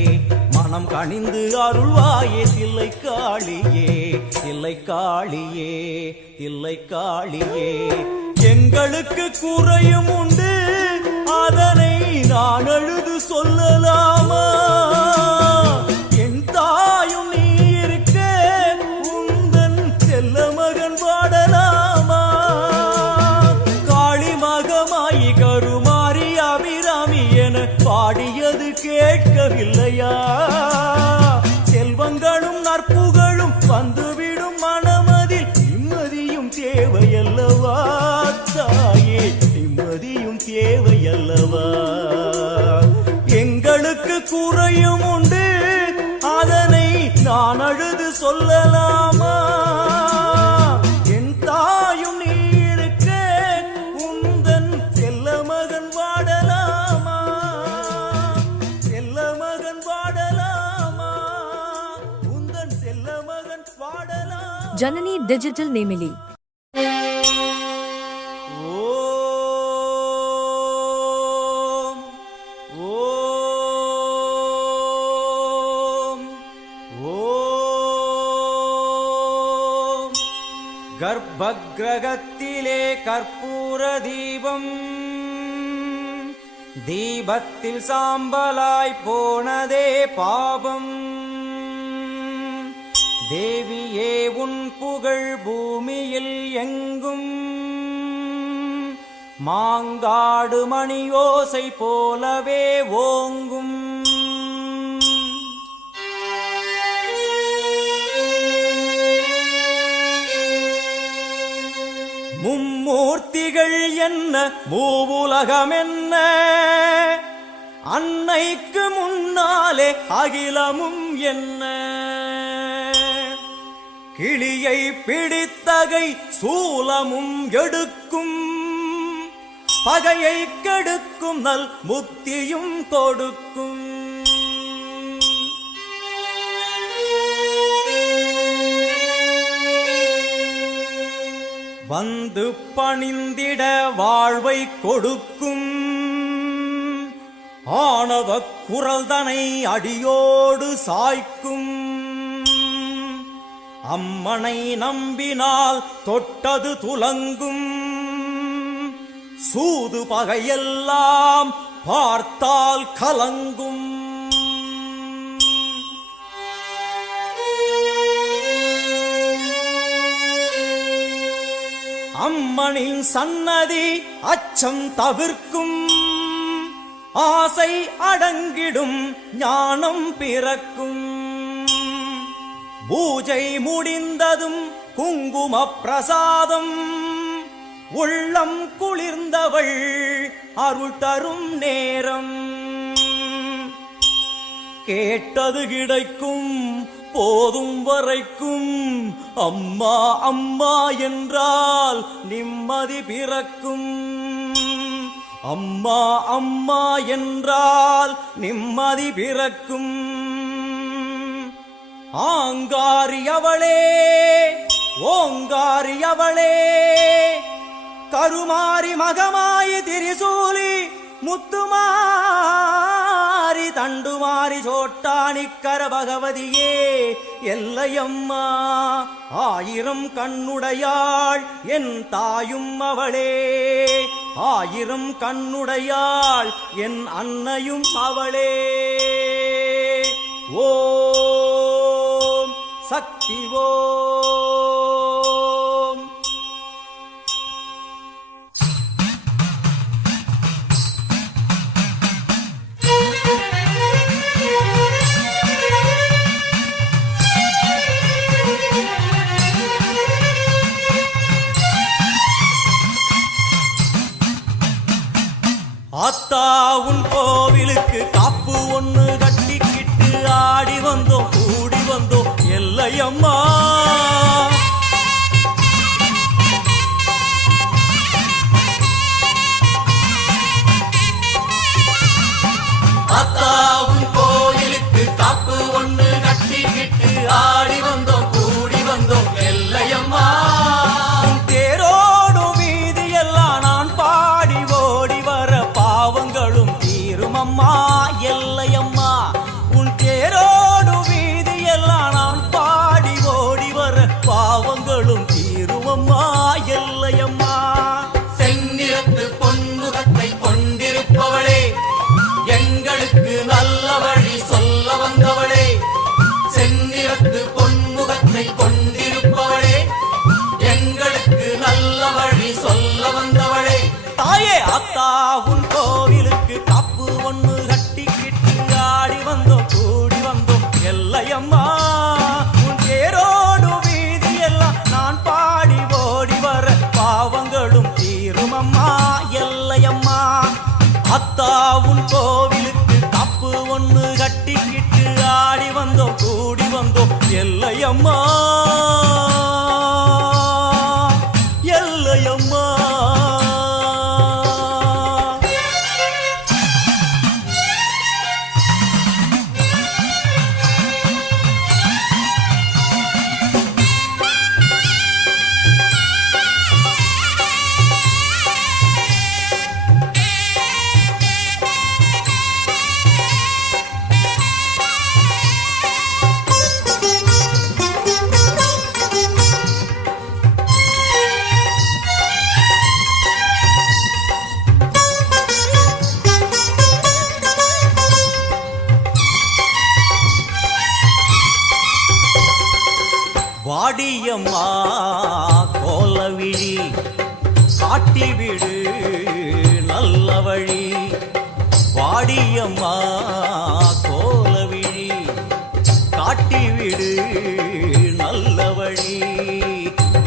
மனம் கனிந்து அருள்வாயே தில்லை காளியே, தில்லை காளியே, தில்லை காளியே. எங்களுக்கு குறையும் உண்டு, அதனை நான் அழுது சொல்லலாமா? என் தாயும் நீ இருக்க உந்தன் செல்ல மகன் பாடலாமா? காளி மகமாயி கருமாரி அபிராமி என பாடியது கேட்கவில்லையா? செல்வங்களும் நற்புகழும் வந்துவிடும் மனமதில் நிம்மதியும் தேவையல்லவா? தாயே நிம்மதியும் தேவையல்லவா? எங்களுக்கு குறையும் உண்டு, அதனை நான் அழுது சொல்லலாமா? என் தாயும் நீ இருக்க உந்தன் செல்ல மகன் வாடலாமா? செல்ல மகன் வாடலாமா? உந்தன் செல்ல மகன் வாடலாமா? Janani Digital Nemili. கர்ப்பகிரகத்திலே கற்பூர தீபம், தீபத்தில் சாம்பலாய் போனதே பாபம். தேவியே உன் புகழ் பூமியில் எங்கும், மாங்காடு மணியோசை போலவே ஓங்கும். மும்மூர்த்திகள் என்ன மூவுலகம் என்ன, அன்னைக்கு முன்னாலே அகிலமும் என்ன. கிளியை பிடித்தகை சூலமும் எடுக்கும், பகையை கெடுக்கும் நல் முக்தியும் கொடுக்கும். வந்து பணிந்திட வாழ்வை கொடுக்கும், ஆணவ குரல்தனை அடியோடு சாய்க்கும் அம்மனை நம்பினால் தொட்டது துலங்கும் சூது பகையெல்லாம் பார்த்தால் கலங்கும் அம்மனின் சன்னதி அச்சம் தவிர்க்கும் ஆசை அடங்கிடும் ஞானம் பிறக்கும் பூஜை முடிந்ததும் குங்கும பிரசாதம் உள்ளம் குளிர்ந்தவள் அருள் தரும் நேரம் கேட்டது கிடைக்கும் போதும் வரைக்கும் அம்மா அம்மா என்றால் நிம்மதி பிறக்கும் அம்மா அம்மா என்றால் நிம்மதி பிறக்கும் ஆங்காரியவளே ஓங்காரியவளே கருமாரி மகமாயி திரிசூலி முத்துமாரி தண்டுமாரி சோட்டானிக்கர பகவதியே எல்லையம்மா ஆயிரம் கண்ணுடையாள் என் தாயும் அவளே ஆயிரம் கண்ணுடையாள் என் அன்னையும் அவளே ஓம் சக்தி ஓம் ஆத்தா உன் கோவிலுக்கு காப்பு ஒண்ணு கட்டிக்கிட்டு ஆடி வந்தோம் கூடி வந்தோம் எல்லையம்மா ஆத்தா உன் கோயிலுக்கு காப்பு ஒண்ணு கட்டிக்கிட்டு ஆடி வந்தோம் கூடி வந்தோம் எல்லையம்மா உன் தேரோடும் வீதி எல்லாம் நான் பாடி ஓடி வர பாவங்களும் தீரும் அம்மா எல்லையம்மா உன் தேரோடும் வீதி எல்லாம் நான் பாடி ஓடி வர பாவங்களும் தீரும் அம்மா எல்லையம்மா செந்நிறத்து பொன்முகத்தை கொண்டிருப்பவளே எங்களுக்கு நல்ல வழி சொல்ல வந்தவளே செந்நிறத்து பொன்முகத்தை கொண்டிருப்பவளே எங்களுக்கு நல்ல வழி சொல்ல வந்தவளே தாயே அத்தா உன் கோவிலுக்கு காப்பு ஒண்ணு கட்டிக்கிட்டு ஆடி வந்தோம் கூடி வந்தோம் எல்லையம்மா உன் தேரோடு வீதி எல்லாம் நான் பாடி ஓடி வர பாவங்களும் தீரும் அம்மா எல்லையம்மா அத்தா உன் கோவிலுக்கு காப்பு ஒண்ணு கட்டிக்கிட்டு ஆடி வந்தோம் கூடி வந்தோம் எல்லையம்மா எல்லையம்மா வாடியம்மா கோலவிழி காட்டிவிடு நல்ல வழி வாடியம்மா கோலவிழி காட்டிவிடு நல்ல வழி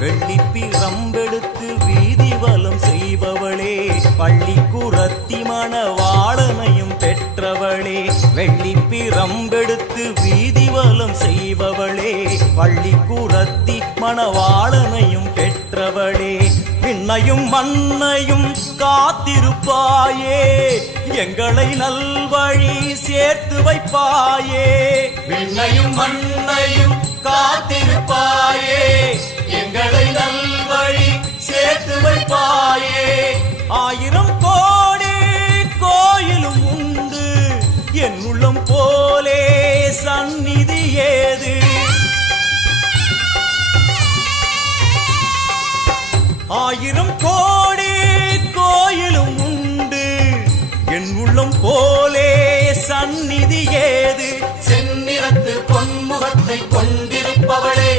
வெள்ளிப்பிரம்பெடுத்து வீதி வலம் செய்பவளே பள்ளிக்குரத்தி மணவாளனையும் பெற்றவளே வெள்ளிப்பிரம்பெடுத்து வீதி வலம் செய்பவளே பள்ளிக்குரத்தி மணவாளனையும் பெற்றவளே விண்ணையும் மண்ணையும் காத்திருப்பாயே எங்களை நல்வழி சேர்த்து வைப்பாயே விண்ணையும் மண்ணையும் காத்திருப்பாயே எங்களை நல்வழி சேர்த்து வைப்பாயே ஆயிரம் கோடி கோயிலும் உண்டு சந்நிதி ஏது? ஆயிரம் கோடி கோயிலும் உண்டு, என் உள்ளம் போலே சந்நிதி ஏது? செந்நிறத்து பொன்முகத்தை கொண்டிருப்பவளே,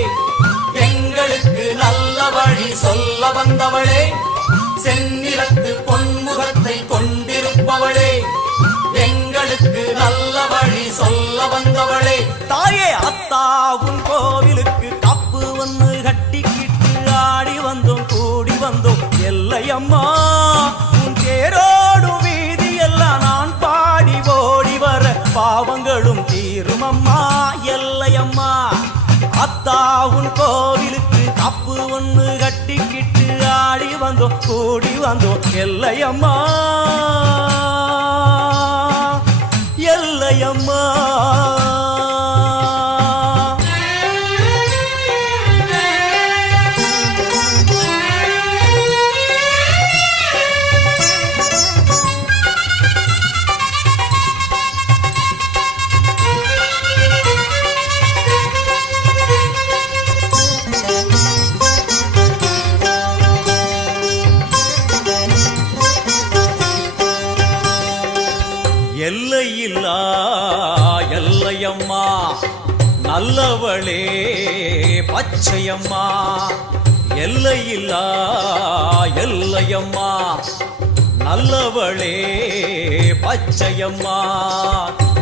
எங்களுக்கு நல்ல வழி சொல்ல வந்தவளே. செந்நிறத்து பொன்முகத்தை கொண்டிருப்பவளே, எங்களுக்கு நல்ல வழி சொல்ல வந்தவளே. தாயே அத்தா உன் கோவிலுக்கு காப்பு ஒன்று கட்டிக்கிட்டு ஆடி வந்தோம் கூடி வந்தோம் எல்லையம்மா. உன் தேரோடும் வீதி எல்லாம் நான் பாடி ஓடி வர பாவங்களும் தீரும் அம்மா எல்லையம்மா. அத்தா உன் கோவிலுக்கு காப்பு ஒன்று கட்டிக்கிட்டு ஆடி வந்தோம் கூடி வந்தோம் எல்லையம்மா எல்லையம்மா. எல்லையில்லா எல்லையம்மா நல்லவளே பச்சையம்மா. எல்லையில்லா எல்லையம்மா நல்லவளே பச்சையம்மா.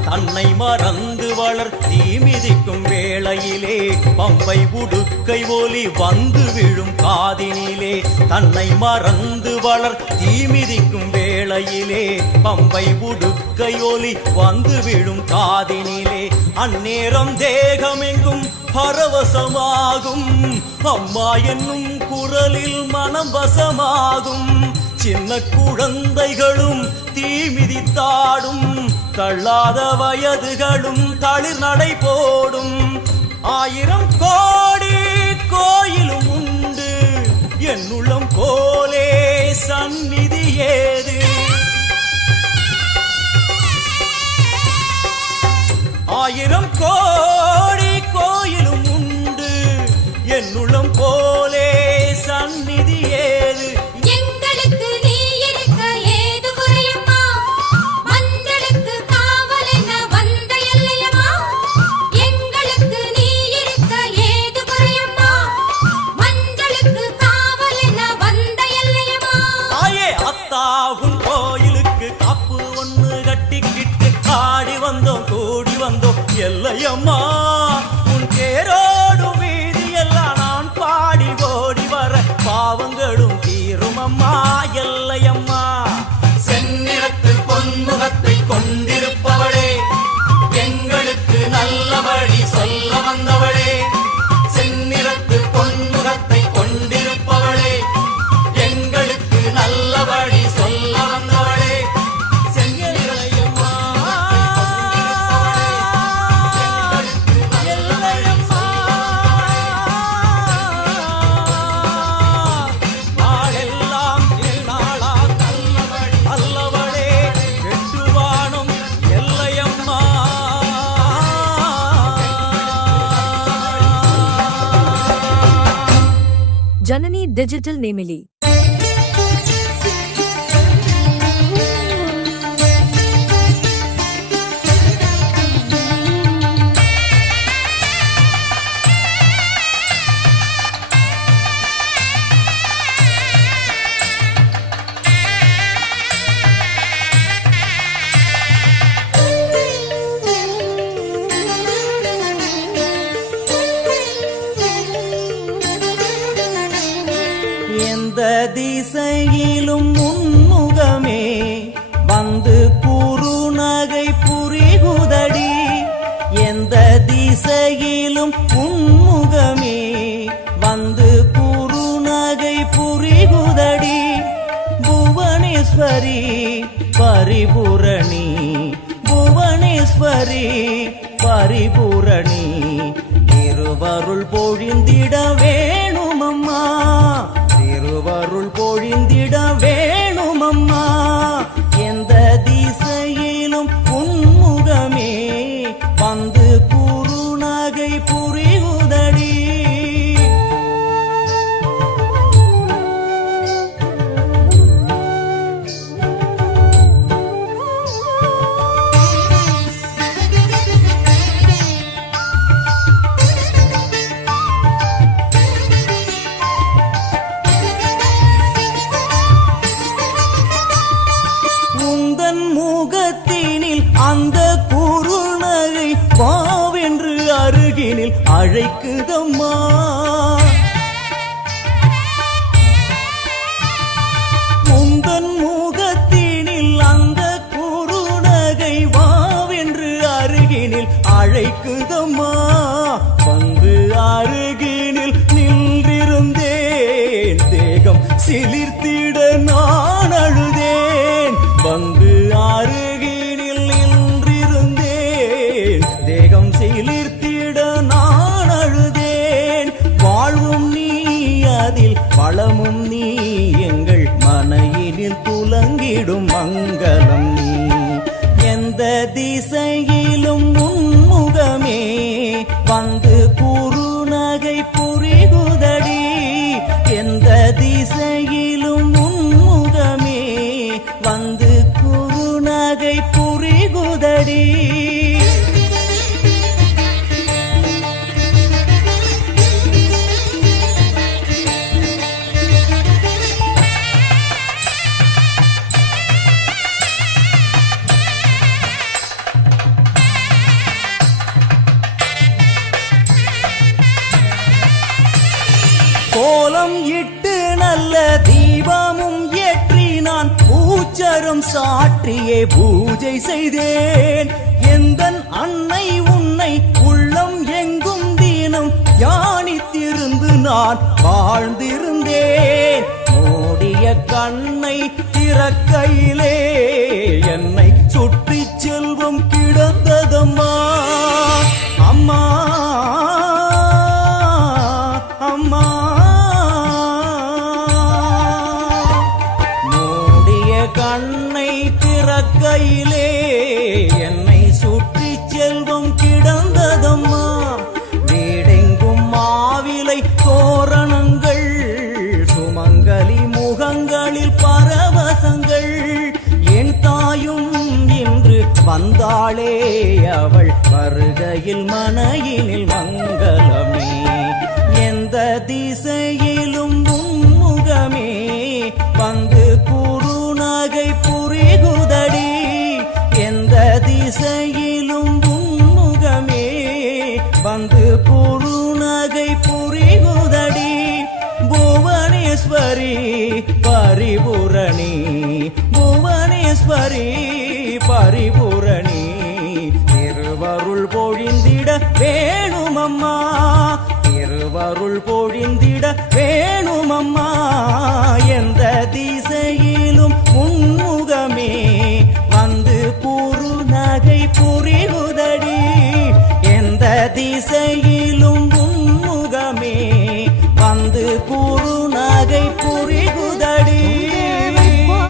தன்னை மறந்து வளர் தீ மிதிக்கும் வேளையிலே பம்பை உடுக்கை ஒலி வந்து விழும் காதினிலே. தன்னை மறந்து வளர் தீ மிதிக்கும் வேளையிலே பம்பை உடுக்கை ஒலி வந்து விழும் காதினிலே. அந்நேரம் தேகமெங்கும் பரவசமாகும், அம்மா என்னும் குரலில் மனம் வசமாகும். சின்ன குழந்தைகளும் தீ மிதித்தாடும், தள்ளாத வயதுகளும் தளிர் நடை போடும். ஆயிரம் கோடி கோயிலும் உண்டு, என் உள்ளம் போலே சந்நிதி ஏது? ஆயிரம் கோடி கோயிலும் உண்டு, என் உள்ளம் போலே சந்நிதி ஏது? எங்களுக்கு நீ இருக்க ஏது குறையம்மா, மஞ்சளுக்கு காவல் என வந்த எல்லையம்மா. எங்களுக்கு நீ இருக்க ஏது குறையம்மா, மஞ்சளுக்கு காவல் என வந்த எல்லையம்மா. தாயே அத்தா உன் கோயிலுக்கு காப்பு ஒன்று கட்டிக்கிட்டு ஆடி வந்தோம் கூடி வந்தோம் எல்லையம்மா. உன் தேரோடும் வீதி எல்லாம் நான் பாடி ஓடி வர பாவங்களும் தீரும் அம்மா எல்லையம்மா. செந்நிறத்து பொன்முகத்தை கொண்டிருப்பவளே, எங்களுக்கு நல்ல வழி சொல்ல வந்தவளே. செந்நிறத்து பொன்முகத்தை கொண்டிருப்பவளே, எங்களுக்கு நல்ல வழி சொல்ல வந்தவளே. செந்நிறத்தையம்மா, எங்களுக்கு நல்ல வழி நாளெல்லாம் திருநாளா அல்லவளே வெற்றுவானும் எல்லையம்மா. Janani Digital Nemili. எந்த திசையிலும் முன்முகமே வந்து குறுநகை புரிகுதடி. எந்த திசையிலும் உன்முகமே வந்து குறுநகை புரிகுதடி. புவனேஸ்வரி பரிபூரணி, புவனேஸ்வரி பரிபூரணி. திருவருள் பொழிந்திட வேணுமம்மா, திருவருள் பொழிந்திட வேணுமம்மா. எந்த திசையிலும் உன்முகமே வந்து அழைக்குதம்மா. முந்தன் முகத்தினில் அந்த குறுநகை வாவென்று அருகினில் அழைக்குதம்மா. வந்து அருகினில் நின்றிருந்தேன், தேகம் சிலிர்த்திட நான் அழுதேன். வந்து அருகினில் நின்றிருந்தேன், தேகம் சிலிர்த்திட நான் அழுதேன். வாழ்வும் நீ அதில் வளமும் நீ, எங்கள் மனையினில் துலங்கிடும் மங்களம் நீ. எந்த திசையிலும் உன்முகமே வந்து குறுநகை புரிகுதடி. எந்த திசையிலும் உன்முகமே வந்து குறுநகை புரிகுதடி. கோலம் இட்டு நல்ல தீபமும் ஏற்றி நான் பூச்சரம் சாற்றியே பூஜை செய்தேன். எந்தன் அன்னை உன்னை உள்ளம் எங்கும் தினம் தியானித்திருந்து நான் வாழ்ந்திருந்தேன். மூடிய கண்ணை திறக்கையிலே என்னை சுற்றி செல்வம் கிடந்ததம்மா. அம்மா அம்மா கண்ணை திறக்கையிலே என்னை சுற்றி செல்வம் கிடந்ததம்மா. வீடெங்கும் மாவிலை தோரணங்கள், சுமங்கலி முகங்களில் பரவசங்கள். என் தாயும் இன்று வந்தாளே, அவள் வருகையில் மனையினில் மங்களமே. எந்த திசையிலும் உன்முகமே வந்து குறுநகை புரிகுதடி. எந்த திசையிலும் உன்முகமே வந்து குறுநகை புரிகுதடி. புவனேஸ்வரி பரிபூரணி, புவனேஸ்வரி பரிபூரணி, திருவருள் பொழிந்திட வேணுமம்மா. திருவருள் பொழிந்திட வேணுமம்மா. எந்த திசையிலும் உன்முகமே வந்து குறுநகை புரிகுதடி. எந்த திசையிலும் உன்முகமே வந்து